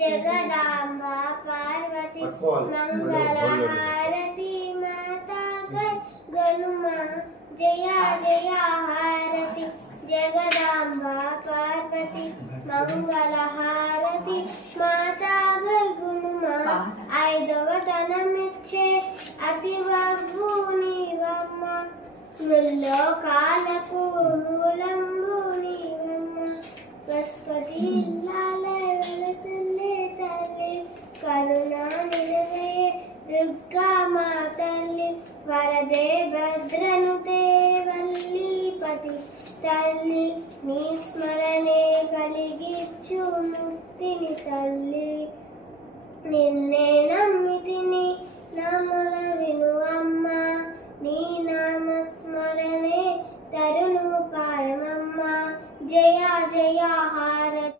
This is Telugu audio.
जगदांब पार्वती मंगलहारती माता गनुमा जया जया हारती जगदांब पार्वती मंगलहारती माता गनुमा ఐదవతనమిచ్చే అతి వగ్గు నీవమ్మ ముల్లోకాలకు మూలంబు నీవమ్మ వస్పతి వెలసల్లే తల్లి కరుణా నిలవే దుర్గా మా తల్లి వరదే భద్రనుతే వల్లీపతి తల్లి నీ స్మరణే కలిగిచ్చు ముక్తిని తల్లి నిన్నే నమ్మితిని నమల విను అమ్మ నీ నామస్మరణే తరుణోపాయమమ్మ జయ జయ హారతి